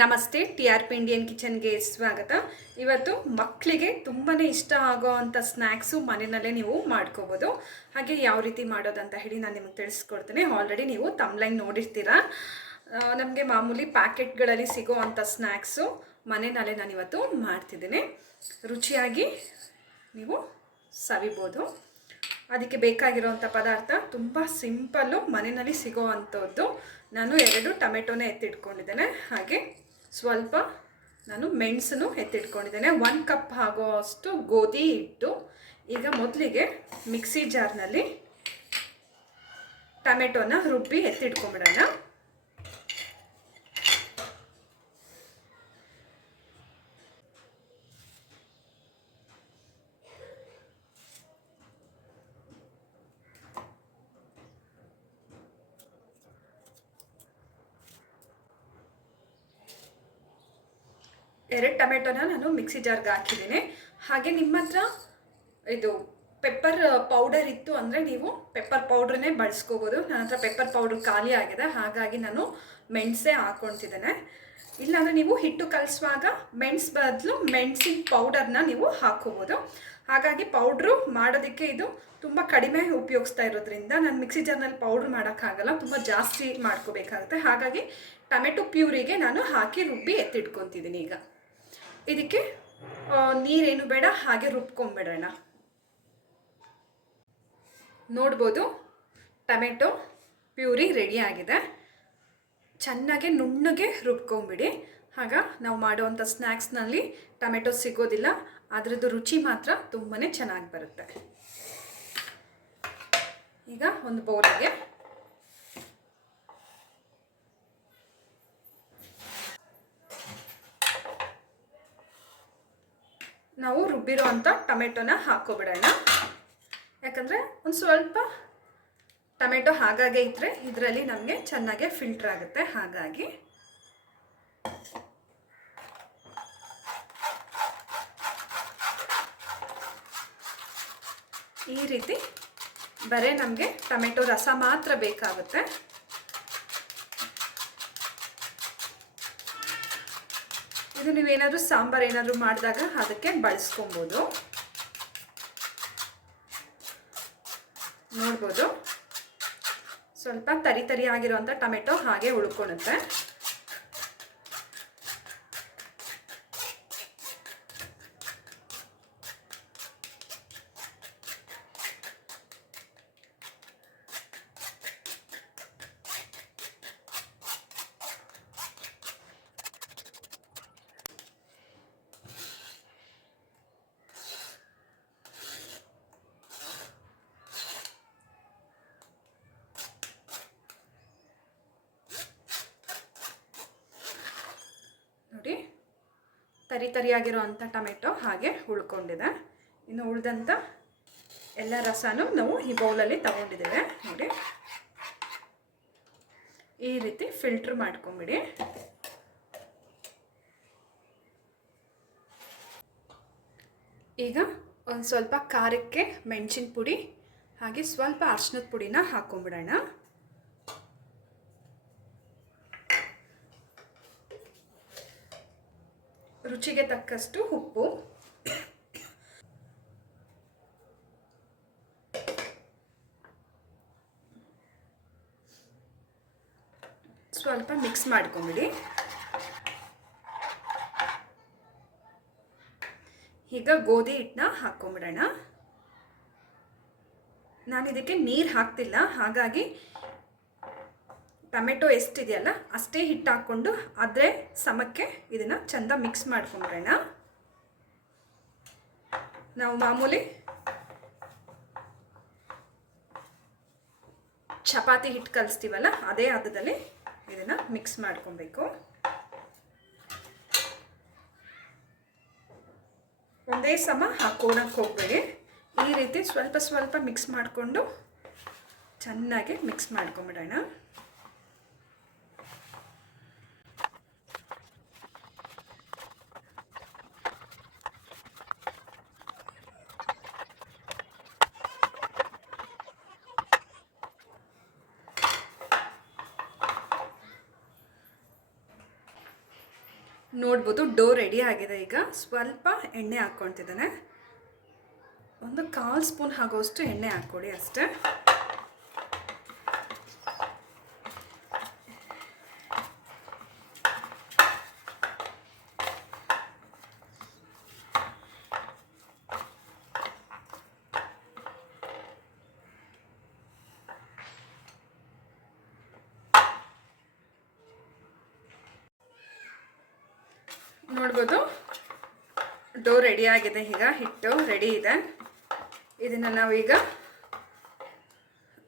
ನಮಸ್ತೆ, T R P Indian ಕಿಚನ್ಗೆ ಸ್ವಾಗತ. ಇವತ್ತು ಮಕ್ಕಳಿಗೆ ತುಂಬಾ ಇಷ್ಟ ಆಗೋ ಅಂಥ ಸ್ನ್ಯಾಕ್ಸು ಮನೆಯಲ್ಲೇ ನೀವು ಮಾಡ್ಕೋಬೋದು. ಹಾಗೆ ಯಾವ ರೀತಿ ಮಾಡೋದಂತ ಹೇಳಿ ನಾನು ನಿಮಗೆ ತಿಳಿಸ್ಕೊಡ್ತೇನೆ. ಆಲ್ರೆಡಿ ನೀವು ತಮ್ಲೈನ್ ನೋಡಿರ್ತೀರ. ನಮಗೆ ಮಾಮೂಲಿ ಪ್ಯಾಕೆಟ್ಗಳಲ್ಲಿ ಸಿಗೋ ಅಂಥ ಸ್ನ್ಯಾಕ್ಸು ಮನೆಯಲ್ಲೇ ನಾನು ಇವತ್ತು ಮಾಡ್ತಿದ್ದೀನಿ. ರುಚಿಯಾಗಿ ನೀವು ಸವಿಬೋದು. ಅದಕ್ಕೆ ಬೇಕಾಗಿರುವಂಥ ಪದಾರ್ಥ ತುಂಬ ಸಿಂಪಲ್ಲು ಮನೆಯಲ್ಲಿ ಸಿಗೋ ಅಂಥದ್ದು ನಾನು ಎರಡು ಟೊಮೆಟೊನೇ ಎತ್ತಿಟ್ಕೊಂಡಿದ್ದೇನೆ. ಹಾಗೆ ಸ್ವಲ್ಪ ನಾನು ಮೆಣಸನ್ನು ಎತ್ತಿಟ್ಕೊಂಡಿದ್ದೇನೆ. ಒನ್ ಕಪ್ ಆಗೋ ಅಷ್ಟು ಗೋಧಿ ಹಿಟ್ಟು. ಈಗ ಮೊದಲಿಗೆ ಮಿಕ್ಸಿ ಜಾರ್ನಲ್ಲಿ ಟೊಮೆಟೊನ ರುಬ್ಬಿ ಎತ್ತಿಟ್ಕೊಂಬಿಡೋಣ ಎರಡು ಟೊಮೆಟೊನ ನಾನು ಮಿಕ್ಸಿ ಜಾರ್ಗೆ ಹಾಕಿದ್ದೀನಿ. ಹಾಗೆ ನಿಮ್ಮ ಹತ್ರ ಇದು ಪೆಪ್ಪರ್ ಪೌಡರ್ ಇತ್ತು ಅಂದರೆ ನೀವು ಪೆಪ್ಪರ್ ಪೌಡ್ರನ್ನೇ ಬಳಸ್ಕೋಬೋದು. ನನ್ನ ಹತ್ರ ಪೆಪ್ಪರ್ ಪೌಡ್ರ್ ಖಾಲಿ ಆಗಿದೆ. ಹಾಗಾಗಿ ನಾನು ಮೆಣಸೇ ಹಾಕ್ಕೊಳ್ತಿದ್ದೇನೆ ಇಲ್ಲಾಂದರೆ ನೀವು ಹಿಟ್ಟು ಕಲಿಸುವಾಗ ಮೆಣಸು ಬದಲು ಮೆಣಸಿನ ಪೌಡರ್ನ ನೀವು ಹಾಕ್ಕೋಬೋದು ಹಾಗಾಗಿ ಪೌಡ್ರು ಮಾಡೋದಕ್ಕೆ ಇದು ತುಂಬ ಕಡಿಮೆ ಉಪಯೋಗಿಸ್ತಾ ಇರೋದ್ರಿಂದ ನಾನು ಮಿಕ್ಸಿ ಜಾರ್ನಲ್ಲಿ ಪೌಡ್ರ್ ಮಾಡೋಕ್ಕಾಗಲ್ಲ. ತುಂಬ ಜಾಸ್ತಿ ಮಾಡ್ಕೋಬೇಕಾಗುತ್ತೆ. ಹಾಗಾಗಿ ಟೊಮೆಟೊ ಪ್ಯೂರಿಗೆ ನಾನು ಹಾಕಿ ರುಬ್ಬಿ ಎತ್ತಿಟ್ಕೊತಿದ್ದೀನಿ ಈಗ. ಇದಕ್ಕೆ ನೀರೇನು ಬೇಡ, ಹಾಗೆ ರುಬ್ಕೊಂಬಿಡೋಣ. ನೋಡ್ಬೋದು, ಟೊಮೆಟೊ ಪ್ಯೂರಿ ರೆಡಿ ಆಗಿದೆ. ಚೆನ್ನಾಗಿ ನುಣ್ಣಗೆ ರುಬ್ಕೊಂಬಿಡಿ. ಆಗ ನಾವು ಮಾಡುವಂಥ ಸ್ನ್ಯಾಕ್ಸ್ನಲ್ಲಿ ಟೊಮೆಟೊ ಸಿಗೋದಿಲ್ಲ ಅದರದ್ದು ರುಚಿ ಮಾತ್ರ ತುಂಬಾ ಚೆನ್ನಾಗಿ ಬರುತ್ತೆ. ಈಗ ಒಂದು ಬೌಲಿಗೆ ನಾವು ರುಬ್ಬಿರೋ ಅಂಥ ಟೊಮೆಟೊನ ಹಾಕೋಬಿಡೋಣ ಯಾಕಂದರೆ ಒಂದು ಸ್ವಲ್ಪ ಟೊಮೆಟೊ ಹಾಗಾಗೆ ಇದ್ದರೆ ಇದರಲ್ಲಿ ನಮಗೆ ಚೆನ್ನಾಗೆ ಫಿಲ್ಟರ್ ಆಗುತ್ತೆ, ಹಾಗಾಗಿ. ಈ ರೀತಿ ಬರೇ ನಮಗೆ ಟೊಮೆಟೊ ರಸ ಮಾತ್ರ ಬೇಕಾಗುತ್ತೆ. ಇದು ನೀವೇನಾದರೂ ಸಾಂಬಾರು ಏನಾದರೂ ಮಾಡಿದಾಗ ಅದಕ್ಕೆ ಬಳಸ್ಕೊಬೋದು. ನೋಡ್ಬೋದು. ಸ್ವಲ್ಪ ತರಿ ತರಿ ಆಗಿರುವಂಥ ಟೊಮೆಟೊ ಹಾಗೆ ಉಳ್ಕೊಳುತ್ತೆ ನೋಡಿ ತರಿ ತರಿಯಾಗಿರೋ ಅಂಥ ಟೊಮೆಟೊ ಹಾಗೆ ಉಳ್ಕೊಂಡಿದೆ ಇನ್ನು ಉಳಿದಂಥ ಎಲ್ಲ ರಸನೂ ನಾವು ಈ ಬೌಲಲ್ಲಿ ತಗೊಂಡಿದ್ದೇವೆ. ನೋಡಿ. ಈ ರೀತಿ ಫಿಲ್ಟ್ರ್ ಮಾಡ್ಕೊಂಬಿಡಿ. ಈಗ ಒಂದು ಸ್ವಲ್ಪ ಖಾರಕ್ಕೆ ಮೆಣಸಿನ ಪುಡಿ ಹಾಗೆ ಸ್ವಲ್ಪ ಅರ್ಶಿನದ ಪುಡಿನ ಹಾಕ್ಕೊಂಬಿಡೋಣ ರುಚಿಗೆ ತಕ್ಕಷ್ಟು ಉಪ್ಪು. ಸ್ವಲ್ಪ ಮಿಕ್ಸ್ ಮಾಡ್ಕೊಂಬಿಡಿ. ಈಗ ಗೋಧಿ ಹಿಟ್ಟನ್ನ ಹಾಕೊಂಬಿಡೋಣ. ನಾನು ಇದಕ್ಕೆ ನೀರು ಹಾಕ್ತಿಲ್ಲ, ಹಾಗಾಗಿ ಟೊಮೆಟೊ ಎಷ್ಟಿದೆಯಲ್ಲ ಅಷ್ಟೇ ಹಿಟ್ಟು ಹಾಕ್ಕೊಂಡು ಅದೇ ಸಮಕ್ಕೆ ಇದನ್ನು ಚೆಂದ ಮಿಕ್ಸ್ ಮಾಡ್ಕೊಂಡ್ರೇನ ನಾವು ಮಾಮೂಲಿ ಚಪಾತಿ ಹಿಟ್ಟು ಕಲಿಸ್ತೀವಲ್ಲ ಅದೇ ಹದದಲ್ಲಿ ಇದನ್ನು ಮಿಕ್ಸ್ ಮಾಡ್ಕೊಬೇಕು. ಒಂದೇ ಸಮ ಹಾಕೋಣಕ್ಕೆ ಹೋಗಬೇಡಿ. ಈ ರೀತಿ ಸ್ವಲ್ಪ ಸ್ವಲ್ಪ ಮಿಕ್ಸ್ ಮಾಡಿಕೊಂಡು ಚೆನ್ನಾಗಿ ಮಿಕ್ಸ್ ಮಾಡ್ಕೊಂಬಿಡೋಣ ನೋಡ್ಬೋದು ಡೋ ರೆಡಿ ಆಗಿದೆ. ಈಗ ಸ್ವಲ್ಪ ಎಣ್ಣೆ ಹಾಕ್ಕೊಳ್ತಿದ್ದಾನೆ. ಒಂದು ಕಾಲು ಸ್ಪೂನ್ ಆಗೋಷ್ಟು ಎಣ್ಣೆ ಹಾಕ್ಕೊಡಿ ಅಷ್ಟೇ. ನೋಡ್ಬೋದು. ಡೋ ರೆಡಿ ಆಗಿದೆ ಈಗ, ಹಿಟ್ಟು ರೆಡಿ ಇದೆ. ಇದನ್ನು ನಾವೀಗ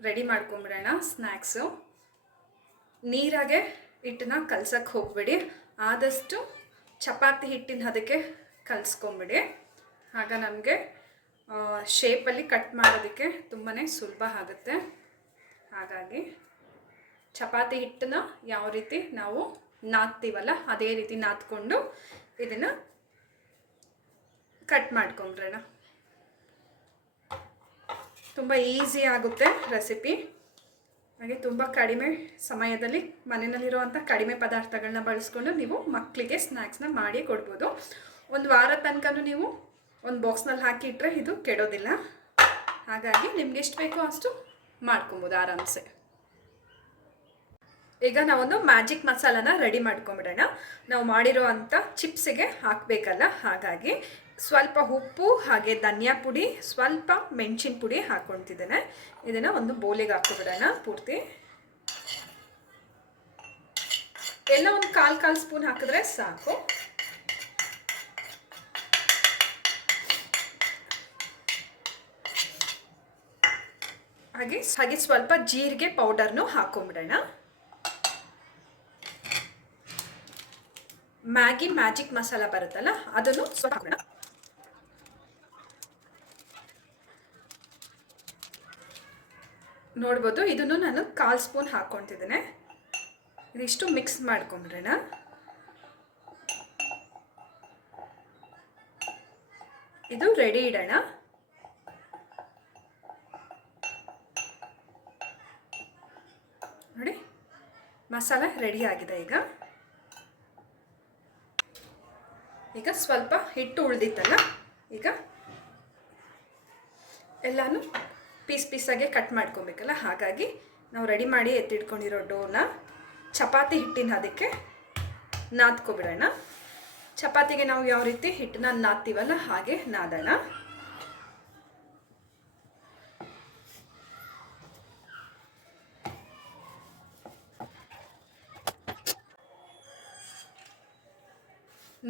ರೆಡಿ ಮಾಡ್ಕೊಂಬಿಡೋಣ ಸ್ನ್ಯಾಕ್ಸು ನೀರಾಗೆ ಹಿಟ್ಟನ್ನ ಕಲ್ಸಕ್ಕೆ ಹೋಗ್ಬಿಡಿ. ಆದಷ್ಟು ಚಪಾತಿ ಹಿಟ್ಟಿನ ಅದಕ್ಕೆ ಕಲಿಸ್ಕೊಂಬಿಡಿ. ಆಗ ನಮಗೆ ಶೇಪಲ್ಲಿ ಕಟ್ ಮಾಡೋದಕ್ಕೆ ತುಂಬಾ ಸುಲಭ ಆಗುತ್ತೆ. ಹಾಗಾಗಿ ಚಪಾತಿ ಹಿಟ್ಟನ್ನ ಯಾವ ರೀತಿ ನಾವು ನಾದ್ತೀವಲ್ಲ, ಅದೇ ರೀತಿ ನಾದ್ಕೊಂಡು ಇದನ್ನು ಕಟ್ ಮಾಡ್ಕೊಂಬಿಡೋಣ ತುಂಬ ಈಸಿ ಆಗುತ್ತೆ ರೆಸಿಪಿ ಹಾಗೆ ತುಂಬ ಕಡಿಮೆ ಸಮಯದಲ್ಲಿ ಮನೆಯಲ್ಲಿರುವಂಥ ಕಡಿಮೆ ಪದಾರ್ಥಗಳನ್ನ ಬಳಸ್ಕೊಂಡು ನೀವು ಮಕ್ಕಳಿಗೆ ಸ್ನ್ಯಾಕ್ಸ್ನ ಮಾಡಿ ಕೊಡ್ಬೋದು. ಒಂದು ವಾರ ತನಕನೂ ನೀವು ಒಂದು ಬಾಕ್ಸ್ನಲ್ಲಿ ಹಾಕಿ ಇಟ್ಟರೆ ಇದು ಕೆಡೋದಿಲ್ಲ. ಹಾಗಾಗಿ ನಿಮ್ಗೆ ಎಷ್ಟು ಬೇಕೋ ಅಷ್ಟು ಮಾಡ್ಕೊಬೋದು ಆರಾಮ್ಸೆ. ಈಗ ನಾವೊಂದು ಮ್ಯಾಜಿಕ್ ಮಸಾಲಾನ ರೆಡಿ ಮಾಡ್ಕೊಂಬಿಡೋಣ ನಾವು ಮಾಡಿರೋ ಅಂಥ ಚಿಪ್ಸಿಗೆ ಹಾಕಬೇಕಲ್ಲ, ಹಾಗಾಗಿ ಸ್ವಲ್ಪ ಉಪ್ಪು, ಹಾಗೆ ಧನಿಯಾ ಪುಡಿ, ಸ್ವಲ್ಪ ಮೆಣಸಿನ ಪುಡಿ ಹಾಕ್ಕೊಳ್ತಿದ್ದೇನೆ. ಇದನ್ನು ಒಂದು ಬೋಲಿಗೆ ಹಾಕ್ಕೊಬಿಡೋಣ ಪೂರ್ತಿ. ಎಲ್ಲ ಒಂದು ಕಾಲು ಕಾಲು ಸ್ಪೂನ್ ಹಾಕಿದ್ರೆ ಸಾಕು. ಹಾಗೆ ಹಾಗೆ ಸ್ವಲ್ಪ ಜೀರಿಗೆ ಪೌಡರ್ನು ಹಾಕೊಂಬಿಡೋಣ ಮ್ಯಾಗಿ ಮ್ಯಾಜಿಕ್ ಮಸಾಲ ಬರುತ್ತಲ್ಲ, ಅದನ್ನು ಸ್ವಲ್ಪ ನೋಡ್ಬೋದು, ಇದನ್ನು ನಾನು ಕಾಲು ಸ್ಪೂನ್ ಹಾಕ್ಕೊತಿದ್ದೇನೆ ಇದಿಷ್ಟು ಮಿಕ್ಸ್ ಮಾಡ್ಕೊಂಬಿಡೋಣ ಇದು ರೆಡಿ ಇಡೋಣ. ನೋಡಿ, ಮಸಾಲೆ ರೆಡಿ ಆಗಿದೆ ಈಗ. ಈಗ ಸ್ವಲ್ಪ ಹಿಟ್ಟು ಉಳ್ದಿತ್ತಲ್ಲ, ಈಗ ಎಲ್ಲನೂ ಪೀಸ್ ಪೀಸಾಗೆ ಕಟ್ ಮಾಡ್ಕೊಬೇಕಲ್ಲ, ಹಾಗಾಗಿ ನಾವು ರೆಡಿ ಮಾಡಿ ಎತ್ತಿಟ್ಕೊಂಡಿರೋ ಡೋನ ಚಪಾತಿ ಹಿಟ್ಟಿನ ಅದಕ್ಕೆ ನಾದ್ಕೊಬಿಡೋಣ. ಚಪಾತಿಗೆ ನಾವು ಯಾವ ರೀತಿ ಹಿಟ್ಟನ್ನ ನಾದ್ತೀವಲ್ಲ, ಹಾಗೆ ನಾದೋಣ.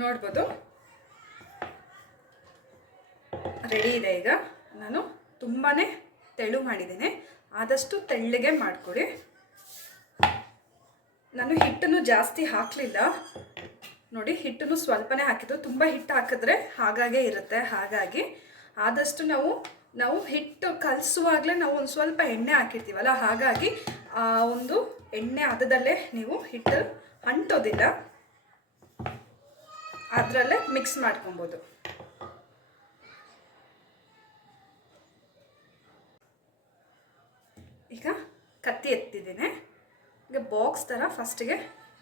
ನೋಡ್ಬೋದು. ರೆಡಿ ಇದೆ ಈಗ. ನಾನು ತುಂಬಾ ತೆಳು ಮಾಡಿದ್ದೀನಿ. ಆದಷ್ಟು ತೆಳ್ಳಗೆ ಮಾಡಿಕೊಡಿ. ನಾನು ಹಿಟ್ಟನ್ನು ಜಾಸ್ತಿ ಹಾಕಲಿಲ್ಲ. ನೋಡಿ, ಹಿಟ್ಟನ್ನು ಸ್ವಲ್ಪನೇ ಹಾಕಿದ್ದು. ತುಂಬ ಹಿಟ್ಟು ಹಾಕಿದ್ರೆ ಹಾಗಾಗೇ ಇರುತ್ತೆ, ಹಾಗಾಗಿ. ಆದಷ್ಟು ನಾವು ನಾವು ಹಿಟ್ಟು ಕಲಿಸುವಾಗಲೇ ನಾವು ಒಂದು ಸ್ವಲ್ಪ ಎಣ್ಣೆ ಹಾಕಿರ್ತೀವಲ್ಲ, ಹಾಗಾಗಿ ಆ ಒಂದು ಎಣ್ಣೆ ಅದದಲ್ಲೇ ನೀವು ಹಿಟ್ಟು ಅಂಟೋದಿಲ್ಲ. ಅದರಲ್ಲೇ ಮಿಕ್ಸ್ ಮಾಡ್ಕೊಬೋದು. ಈಗ ಕತ್ತಿ ಎತ್ತಿದ್ದೀನಿ. ಈಗ ಬಾಕ್ಸ್ ಥರ ಫಸ್ಟಿಗೆ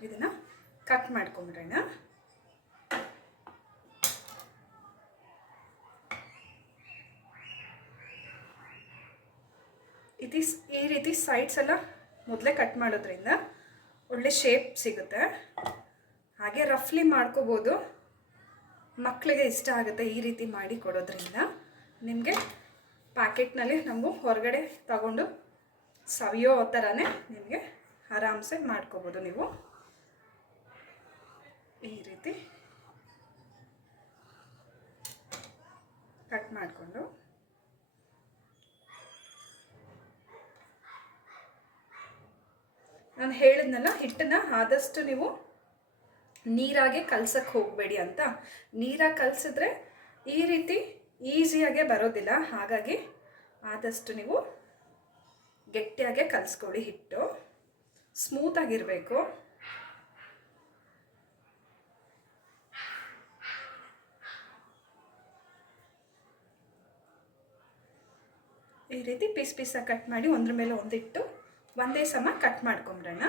ಇದನ್ನು ಕಟ್ ಮಾಡ್ಕೊಂಬಿಡೋಣ. ಇದು ಈ ರೀತಿ ಸೈಡ್ಸ್ ಎಲ್ಲ ಮೊದಲೇ ಕಟ್ ಮಾಡೋದ್ರಿಂದ ಒಳ್ಳೆ ಶೇಪ್ ಸಿಗುತ್ತೆ. ಹಾಗೆ ರಫ್ಲಿ ಮಾಡ್ಕೋಬೋದು. ಮಕ್ಕಳಿಗೆ ಇಷ್ಟ ಆಗುತ್ತೆ ಈ ರೀತಿ ಮಾಡಿ ಕೊಡೋದ್ರಿಂದ ನಿಮಗೆ ಪ್ಯಾಕೆಟ್ನಲ್ಲಿ ನಾವು ಹೊರಗಡೆ ತಗೊಂಡು ಸವಿಯೋ ಥರನೇ ನಿಮಗೆ ಆರಾಮ್ಸೆ ಮಾಡ್ಕೋಬೋದು ನೀವು. ಈ ರೀತಿ ಕಟ್ ಮಾಡಿಕೊಂಡು ನಾನು ಹೇಳಿದ್ನಲ್ಲ ಹಿಟ್ಟನ್ನು ಆದಷ್ಟು ನೀವು ನೀರಾಗೆ ಕಲ್ಸಕ್ಕೆ ಹೋಗಬೇಡಿ ಅಂತ. ನೀರಾಗಿ ಕಲಸಿದ್ರೆ ಈ ರೀತಿ ಈಸಿಯಾಗೆ ಬರೋದಿಲ್ಲ. ಹಾಗಾಗಿ ಆದಷ್ಟು ನೀವು ಗಟ್ಟಿಯಾಗೆ ಕಲಿಸ್ಕೊಡಿ ಹಿಟ್ಟು. ಸ್ಮೂತಾಗಿರಬೇಕು ಈ ರೀತಿ ಪೀಸ್ ಪೀಸಾಗಿ ಕಟ್ ಮಾಡಿ ಒಂದ್ರ ಮೇಲೆ ಒಂದಿಟ್ಟು ಒಂದೇ ಸಮ ಕಟ್ ಮಾಡ್ಕೊಂಬಿಡೋಣ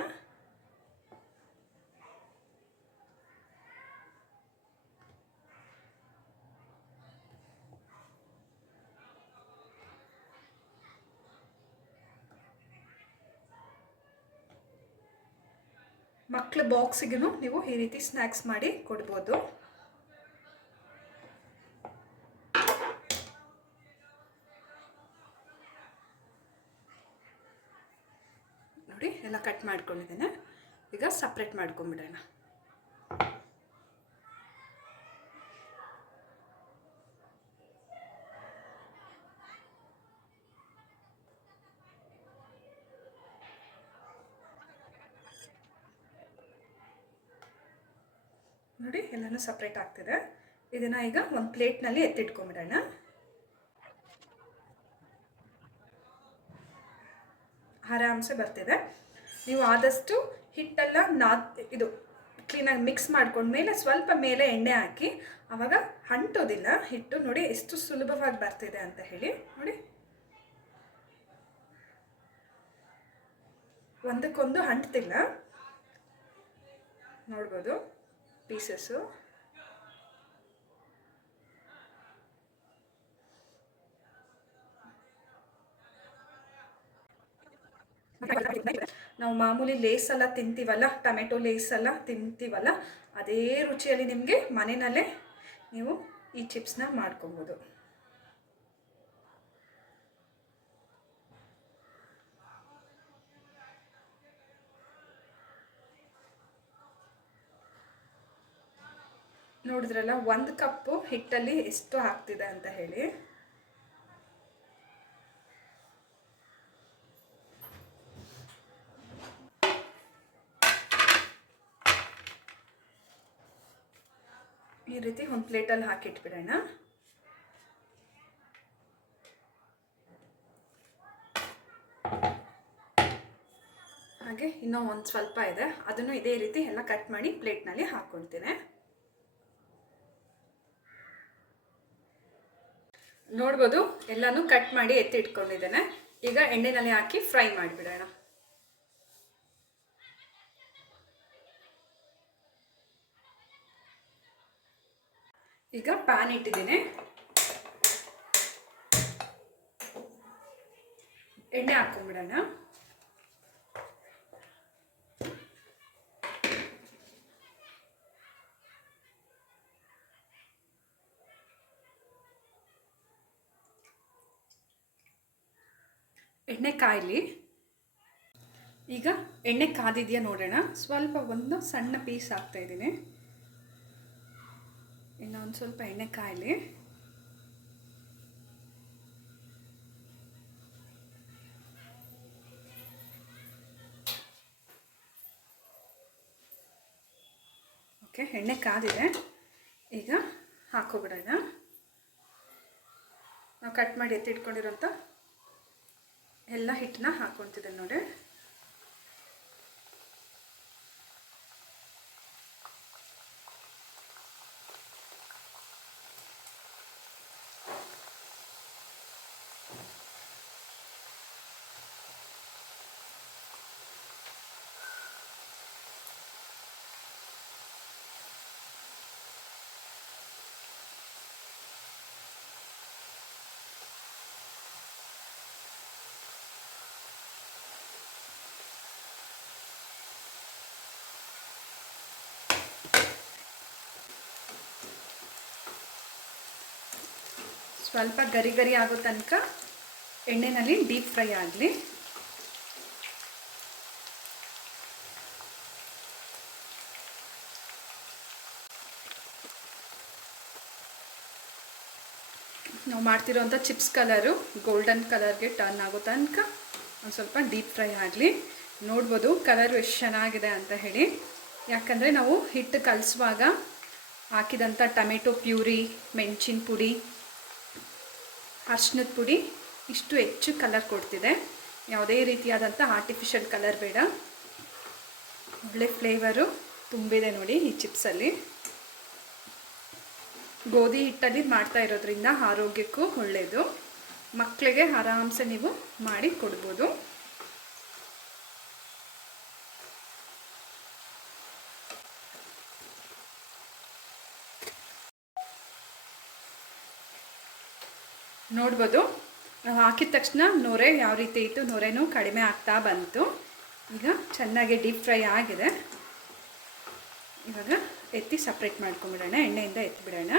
ಮಕ್ಳ ಬಾಕ್ಸಿಗೂ ನೀವು ಈ ರೀತಿ ಸ್ನ್ಯಾಕ್ಸ್ ಮಾಡಿ ಕೊಡ್ಬೋದು. ನೋಡಿ, ಎಲ್ಲ ಕಟ್ ಮಾಡ್ಕೊಂಡಿದ್ದೇನೆ. ಈಗ ಸಪ್ರೇಟ್ ಮಾಡ್ಕೊಂಬಿಡೋಣ. ನೋಡಿ ಸಪ್ರೇಟ್ ಆಗ್ತಿದೆ. ಇದನ್ನು ಈಗ ಒಂದು ಪ್ಲೇಟ್ನಲ್ಲಿ ಎತ್ತಿಟ್ಕೊಂಬಿಡೋಣ ಆರಾಮ್ಸೆ ಬರ್ತಿದೆ. ನೀವು ಆದಷ್ಟು ಹಿಟ್ಟೆಲ್ಲ ನಾ ಇದು ಕ್ಲೀನಾಗಿ ಮಿಕ್ಸ್ ಮಾಡ್ಕೊಂಡ್ಮೇಲೆ ಸ್ವಲ್ಪ ಮೇಲೆ ಎಣ್ಣೆ ಹಾಕಿ ಆವಾಗ ಅಂಟೋದಿಲ್ಲ. ಹಿಟ್ಟು ನೋಡಿ ಎಷ್ಟು ಸುಲಭವಾಗಿ ಬರ್ತಿದೆ ಅಂತ ಹೇಳಿ. ನೋಡಿ. ಒಂದಕ್ಕೊಂದು ಅಂಟ್ತಿಲ್ಲ. ನೋಡ್ಬೋದು. ಪೀಸಸ್ಸು ನಾವು ಮಾಮೂಲಿ ಲೇಸ್ ಎಲ್ಲ ತಿಂತೀವಲ್ಲ, ಟೊಮೆಟೊ ಲೇಸ್ ಎಲ್ಲ ತಿಂತೀವಲ್ಲ, ಅದೇ ರುಚಿಯಲ್ಲಿ ನಿಮಗೆ ಮನೆಯಲ್ಲೇ ನೀವು ಈ ಚಿಪ್ಸ್ನ ಮಾಡ್ಕೊಬೋದು. ನೋಡಿದ್ರಲ್ಲ, ಒಂದು ಕಪ್ಪು ಹಿಟ್ಟಲ್ಲಿ ಎಷ್ಟು ಆಗ್ತಿದೆ ಅಂತ ಹೇಳಿ. ರೀತಿ ಒಂದು ಪ್ಲೇಟಲ್ಲಿ ಹಾಕಿಟ್ಬಿಡೋಣ. ಹಾಗೆ ಇನ್ನೂ ಒಂದು ಸ್ವಲ್ಪ ಇದೆ. ಅದನ್ನು ಇದೇ ರೀತಿ ಎಲ್ಲ ಕಟ್ ಮಾಡಿ ಪ್ಲೇಟ್ನಲ್ಲಿ ಹಾಕ್ಕೊಳ್ತೀನಿ ನೋಡ್ಬೋದು, ಎಲ್ಲನೂ ಕಟ್ ಮಾಡಿ ಎತ್ತಿಟ್ಕೊಂಡಿದ್ದೇನೆ. ಈಗ ಎಣ್ಣೆನಲ್ಲಿ ಹಾಕಿ ಫ್ರೈ ಮಾಡಿಬಿಡೋಣ. ಈಗ ಪ್ಯಾನ್ ಇಟ್ಟಿದ್ದೀನಿ. ಎಣ್ಣೆ ಹಾಕೊಂಡ್ಬಿಡೋಣ ಎಣ್ಣೆ ಕಾಯಲಿ. ಈಗ ಎಣ್ಣೆ ಕಾದಿದೆಯಾ ನೋಡೋಣ. ಸ್ವಲ್ಪ ಒಂದು ಸಣ್ಣ ಪೀಸ್ ಹಾಕ್ತಾ ಇದ್ದೀನಿ. ಇನ್ನು ಒಂದು ಸ್ವಲ್ಪ ಎಣ್ಣೆ ಕಾಯಲಿ. ಓಕೆ ಎಣ್ಣೆ ಕಾದಿದೆ. ಈಗ ಹಾಕೋಬಿಡೋಣ ನಾವು ಕಟ್ ಮಾಡಿ ಎತ್ತಿಟ್ಕೊಂಡಿರೋಂಥ ಎಲ್ಲ ಹಿಟ್ಟನ್ನ ಹಾಕ್ಕೊತಿದ್ದೆ ನೋಡಿ. ಸ್ವಲ್ಪ ಗರಿ ಗರಿ ಆಗೋ ತನಕ ಎಣ್ಣೆನಲ್ಲಿ ಡೀಪ್ ಫ್ರೈ ಆಗಲಿ. ನಾವು ಮಾಡ್ತಿರೋಂಥ ಚಿಪ್ಸ್ ಕಲರು ಗೋಲ್ಡನ್ ಕಲರ್ಗೆ ಟರ್ನ್ ಆಗೋ ತನಕ ಒಂದು ಸ್ವಲ್ಪ ಡೀಪ್ ಫ್ರೈ ಆಗಲಿ. ನೋಡ್ಬೋದು ಕಲರು ಎಷ್ಟು ಚೆನ್ನಾಗಿದೆ ಅಂತ ಹೇಳಿ. ಯಾಕಂದರೆ ನಾವು ಹಿಟ್ಟು ಕಲಿಸುವಾಗ ಹಾಕಿದಂಥ ಟೊಮೆಟೊ ಪ್ಯೂರಿ ಮೆಣಸಿನ ಪುಡಿ ಅರ್ಶಿನದ ಪುಡಿ ಇಷ್ಟು ಹೆಚ್ಚು ಕಲರ್ ಕೊಡ್ತಿದೆ. ಯಾವುದೇ ರೀತಿಯಾದಂಥ ಆರ್ಟಿಫಿಷಿಯಲ್ ಕಲರ್ ಬೇಡ. ಒಳ್ಳೆ ಫ್ಲೇವರು ತುಂಬಿದೆ ನೋಡಿ ಈ ಚಿಪ್ಸಲ್ಲಿ ಗೋಧಿ ಹಿಟ್ಟಲ್ಲಿ ಮಾಡ್ತಾ ಇರೋದ್ರಿಂದ ಆರೋಗ್ಯಕ್ಕೂ ಒಳ್ಳೆಯದು ಮಕ್ಕಳಿಗೆ ಆರಾಮ್ಸೆ ನೀವು ಮಾಡಿ ಕೊಡ್ಬೋದು. ನೋಡ್ಬೋದು. ನಾವು ಹಾಕಿದ ತಕ್ಷಣ ನೊರೆ ಯಾವ ರೀತಿ ಇತ್ತು? ನೊರೆನೂ ಕಡಿಮೆ ಆಗ್ತಾ ಬಂತು. ಈಗ ಚೆನ್ನಾಗಿ ಡೀಪ್ ಫ್ರೈ ಆಗಿದೆ. ಇವಾಗ ಎತ್ತಿ ಸಪ್ರೇಟ್ ಮಾಡ್ಕೊಂಬಿಡೋಣ. ಎಣ್ಣೆಯಿಂದ ಎತ್ತಿಬಿಡೋಣ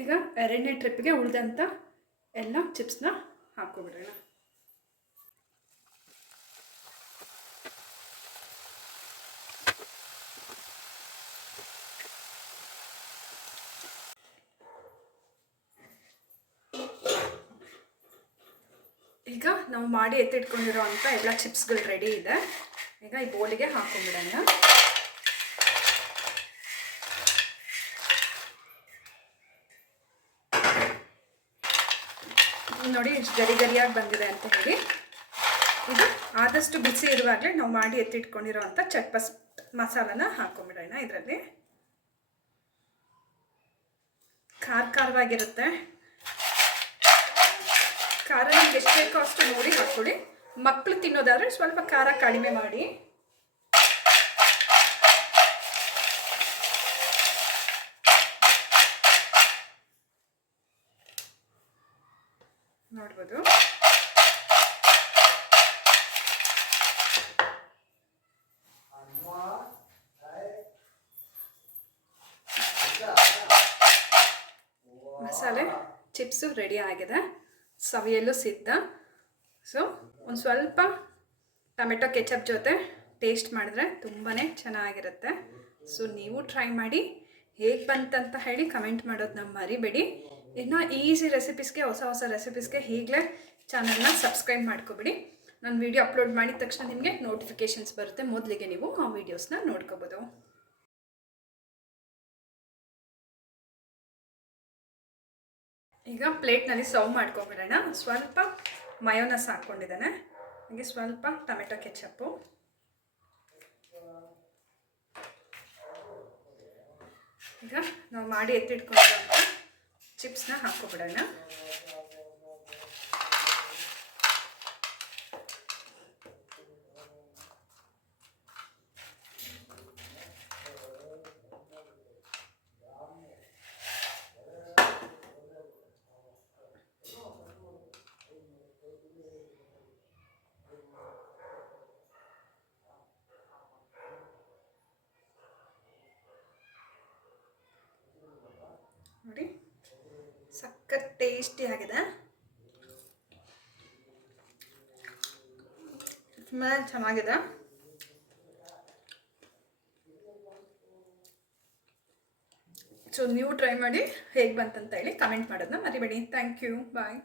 ಈಗ ಎರಡನೇ ಟ್ರಿಪ್ಗೆ ಉಳಿದಂಥ ಎಲ್ಲ ಚಿಪ್ಸ್ನ ಹಾಕ್ಕೊಬಿಡೋಣ. ಈಗ ನಾವು ಮಾಡಿ ಎತ್ತಿಟ್ಕೊಂಡಿರೋ ಅಂಥ ಎಲ್ಲ ಚಿಪ್ಸ್ಗಳು ರೆಡಿ ಇದೆ. ಈಗ ಈ ಬೋಲಿಗೆ ಹಾಕೊಂಡ್ಬಿಡೋಣ ನೋಡಿ ಎಷ್ಟು ಗರಿ ಗರಿಯಾಗಿ ಬಂದಿದೆ ಅಂತ ಹೇಳಿ. ಇದು ಆದಷ್ಟು ಬಿಸಿ ಇರುವಾಗಲೇ ನಾವು ಮಾಡಿ ಎತ್ತಿಟ್ಕೊಂಡಿರೋ ಅಂಥ ಚಟ್ಪಸ್ ಮಸಾಲನ ಹಾಕೊಂಡ್ಬಿಡೋಣ ಇದರಲ್ಲಿ. ಖಾರ ಖಾರವಾಗಿರುತ್ತೆ. ಖಾರ ನಿಮ್ಗೆ ಎಷ್ಟು ಬೇಕೋ ಅಷ್ಟು ನೋಡಿ ಹಾಕ್ಕೊಳ್ಳಿ. ಮಕ್ಕಳು ತಿನ್ನೋದಾದ್ರೆ ಸ್ವಲ್ಪ ಖಾರ ಕಡಿಮೆ ಮಾಡಿ. ನೋಡ್ಬೋದು. ಮಸಾಲೆ ಚಿಪ್ಸು ರೆಡಿ ಆಗಿದೆ. ಸವಿಯಲು ಸಿದ್ಧ. ಸೊ ಒಂದು ಸ್ವಲ್ಪ ಟೊಮೆಟೊ ಕೆಚಪ್ ಜೊತೆ ಟೇಸ್ಟ್ ಮಾಡಿದ್ರೆ ತುಂಬಾ ಚೆನ್ನಾಗಿರುತ್ತೆ. ಸೊ ನೀವು ಟ್ರೈ ಮಾಡಿ ಹೇಗೆ ಬಂತಂತ ಹೇಳಿ ಕಮೆಂಟ್ ಮಾಡೋದನ್ನ ಮರಿಬೇಡಿ. ಇನ್ನೂ ಈಸಿ ರೆಸಿಪೀಸ್ಗೆ, ಹೊಸ ಹೊಸ ರೆಸಿಪೀಸ್ಗೆ ಈಗಲೇ ಚಾನಲ್ನ ಸಬ್ಸ್ಕ್ರೈಬ್ ಮಾಡ್ಕೊಬಿಡಿ. ನಾನು ವಿಡಿಯೋ ಅಪ್ಲೋಡ್ ಮಾಡಿದ ತಕ್ಷಣ ನಿಮಗೆ ನೋಟಿಫಿಕೇಷನ್ಸ್ ಬರುತ್ತೆ. ಮೊದಲಿಗೆ ನೀವು ಆ ವೀಡಿಯೋಸ್ನ ನೋಡ್ಕೋಬೋದು. ಈಗ ಪ್ಲೇಟ್ನಲ್ಲಿ ಸರ್ವ್ ಮಾಡ್ಕೊಬಿಡೋಣ. ಸ್ವಲ್ಪ ಮಯೋನಸ್ ಹಾಕ್ಕೊಂಡಿದ್ದಾನೆ. ಹಾಗೆ ಸ್ವಲ್ಪ ಟೊಮೆಟೊ ಕೆಚಪ್ಪು ಈಗ ನಾವು ಮಾಡಿ ಎತ್ತಿಟ್ಕೊಂಡಿರೋ ಚಿಪ್ಸ್ನ ಹಾಕ್ಕೊಬಿಡೋಣ ನೋಡಿ ಸಖತ್ ಟೇಸ್ಟಿ ಆಗಿದೆ ಸ್ಮೆಲ್ ಚೆನ್ನಾಗಿದೆ. ಸೊ ನೀವು ಟ್ರೈ ಮಾಡಿ ಹೇಗೆ ಬಂತಂತ ಹೇಳಿ ಕಮೆಂಟ್ ಮಾಡೋದನ್ನ ಮರಿಬೇಡಿ. Thank you bye